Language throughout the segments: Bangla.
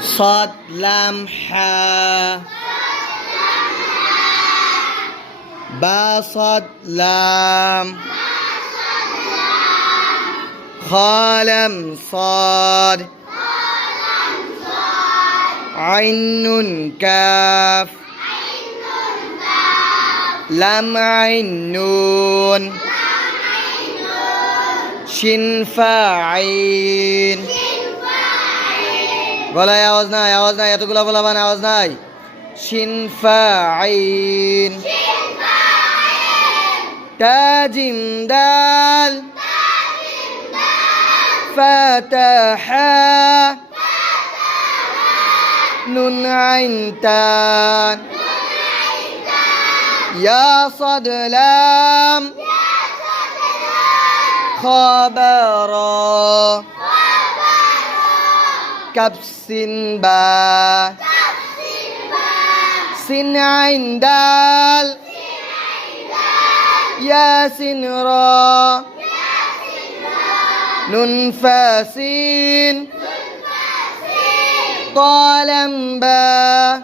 صاد لام حا با صاد لام خا لام صاد عين نون كاف لام عين نون শিন ফা আইন গলায় আওয়াজ নাই এতগুলো বলাবান আওয়াজ নাই শিন ফা আইন তা জিম দাল ফাতাহা নুন আইন তা ইয়া সাদ লাম خبر كبس با سين عين دال ياسين را نون فاسين طالم با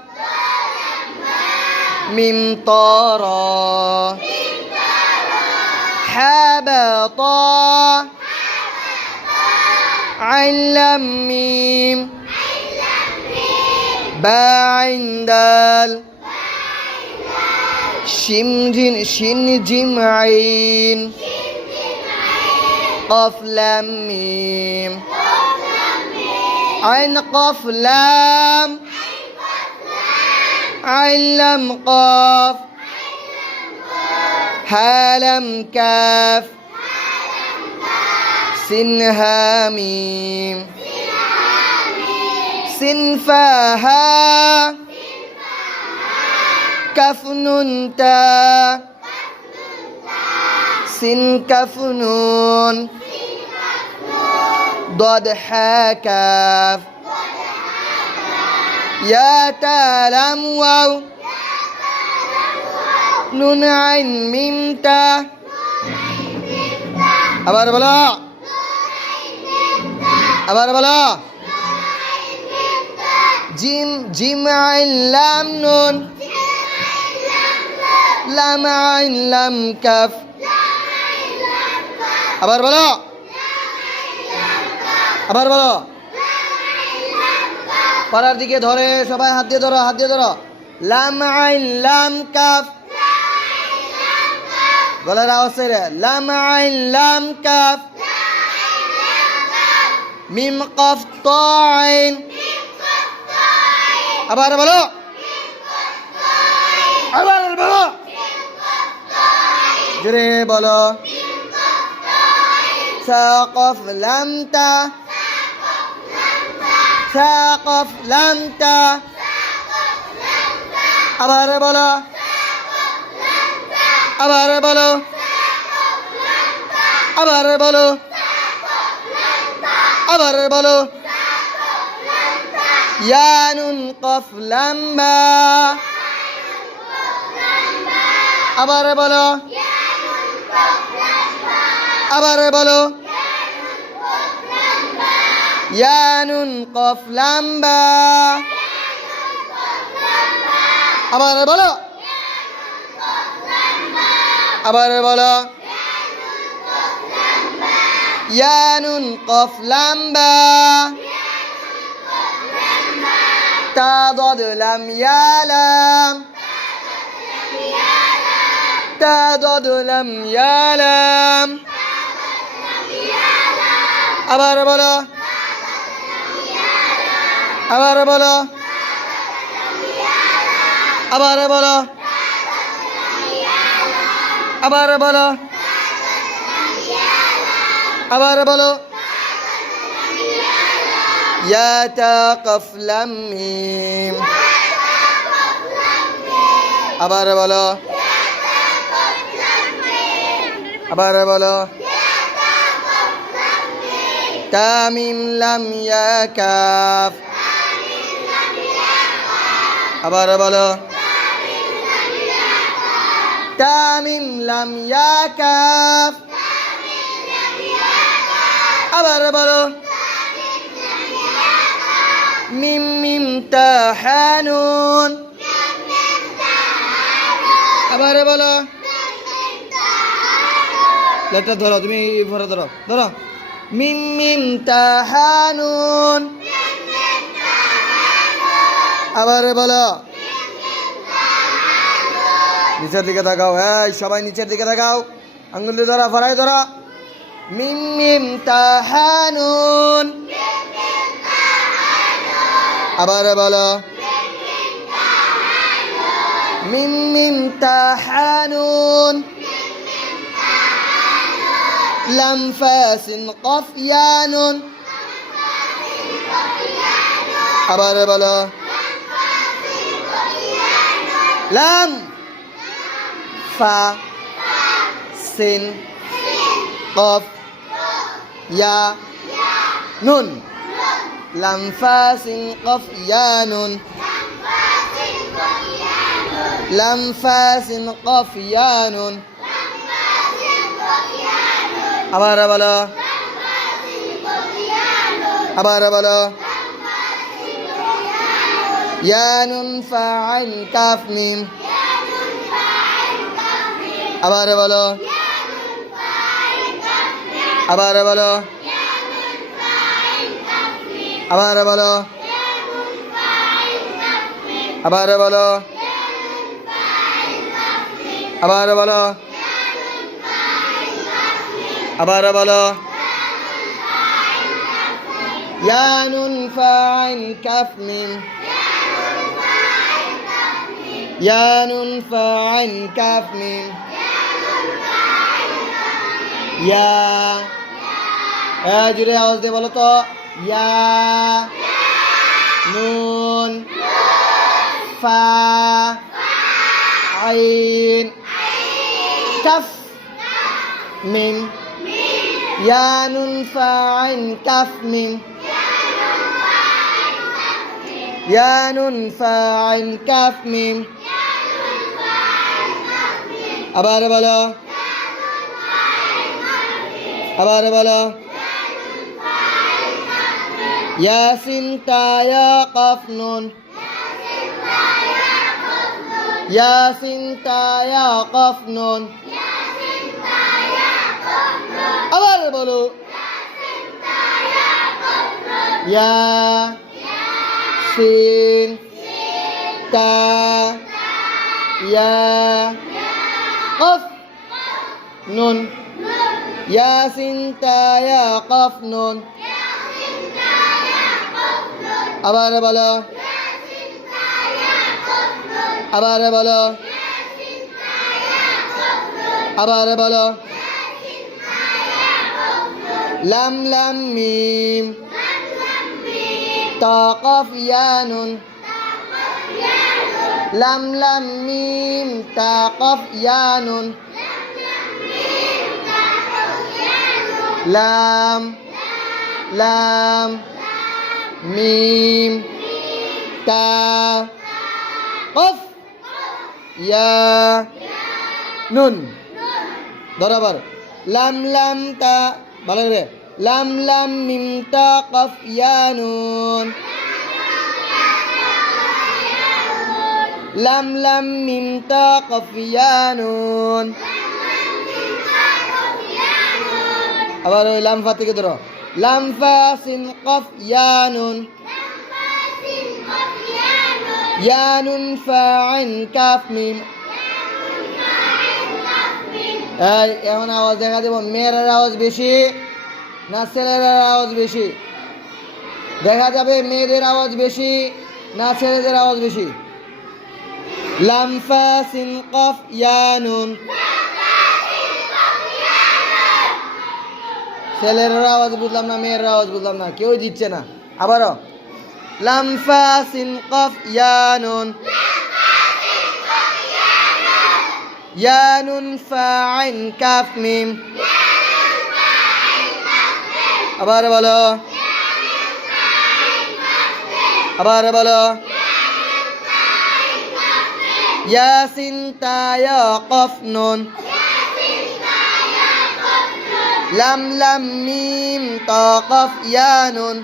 ميم طارا حبطا علم ميم باعن دال شين جيم عين قف لام ميم عين قف لام عين لام قاف هالم كاف سين هاميم سين فاها كف نون تا سين كف نون ضاد حا كاف يا تالم واو নুন আইন মিম তা আবার বলো জিম জিম আইন লাম নুন লাম আইন লাম কাফ আবার বলো পড়ার দিকে ধরে সবাই হাত দিয়ে ধরো লাম আইন লাম কাফ গলার আওয়াজ রে লাম আইন লাম কাফ মিম কফ তা আইন আবার বলো জোরে বলো সা কফ লাম তা আবার বলো ইয়া নুন কফ লাম বা আবার বলো ইয়া নুন কফ লাম বা আবার বলো ইয়া নুন কফ লাম বা তা দাদ লাম ইয়া লাম তা দাদ লাম ইয়া লাম আবার বলো ইয়া তা কফ লাম মিম আবার বলো তা মিম লাম ইয়া কাফ আবার বলো তা মিম লাম ইয়া কাফ আবার বলো মিম তাহানুন আবার বলো লেটার ধরো তুমি ভরে ধরো ধরো মিম মিম তাহানুন আবার বলো নিচের দিকে তাকাও এই সবাই নিচের দিকে তাকাও আঙ্গুল দিয়ে ধরা ফরাই ধরা মিম মিম তাহানুন আবার বলো মিম মিম তাহানুন লাম ফাসিন কফ ইয়ানুন আবার বলো লাম ফা সিন কফ ইয়া নুন লাম ফা সিন কফ ইয়া নুন লাম ফা সিন কফ ইয়া নুন আবার বলো আবার বলো ইয়া নুন ফা আইন কাফ মিম আবার বলো আবার বলো আবার বলো আবার বলো আবার বলো আবার বলো ইয়া নুন ফা আইন কাফ মিম ইয়া নুন ফা আইন কাফ মিম ইয়া জুড়ে আওয়াজ দিয়ে বলো তো ইয়া নুন ফা আইন কাফ মিম ইয়া নুন ফা আইন কাফ মিম ইয়া নুন ফা আইন কাফ মিম আবার বলো আবার বলো ইয়াসিন তা ইয়া কাফ নুন ইয়াসিন তা ইয়া কাফ নুন আবার বলো ইয়া সিন তা ইয়া কাফ নুন ইয়াসিন তা ইয়া কাফ নুন আবার বলো আবার বলো আবার বলো লাম লাম মিম তা কাফ ইয়া নুন লাম লাম মিম তা কাফ ইয়া নুন লাম লাম মিম তা কফ ইয়া নুন বরাবর লাম লাম তা ভালো করে লাম লাম মিম তা কফ ইয়া নুন লাম লাম মিম তা কফ ইয়া নুন আবার ওই লাম ফা থেকে ধরো লাম ফা সিন কফ ইয়া নুন ইয়া নুন ফা আইন কাফ মিম এই এখন আওয়াজ দেখা দেব মেয়ের আওয়াজ বেশি না ছেলের আওয়াজ বেশি দেখা যাবে মেয়েদের আওয়াজ বেশি না ছেলেদের আওয়াজ বেশি লাম ফা সিন কফ ইয়া নুন ছেলের আওয়াজ বুঝলাম না মেয়ের আওয়াজ বুঝলাম না কেউ দিচ্ছে না আবারও লাম ফা সিন কফ ইয়া নুন ইয়া নুন ফা আইন কাফ মিম আবার বলো আবার বলো ইয়াসিন তা ইয়া কফ নুন লাম লাম মিম তা কফ ইয়া নুন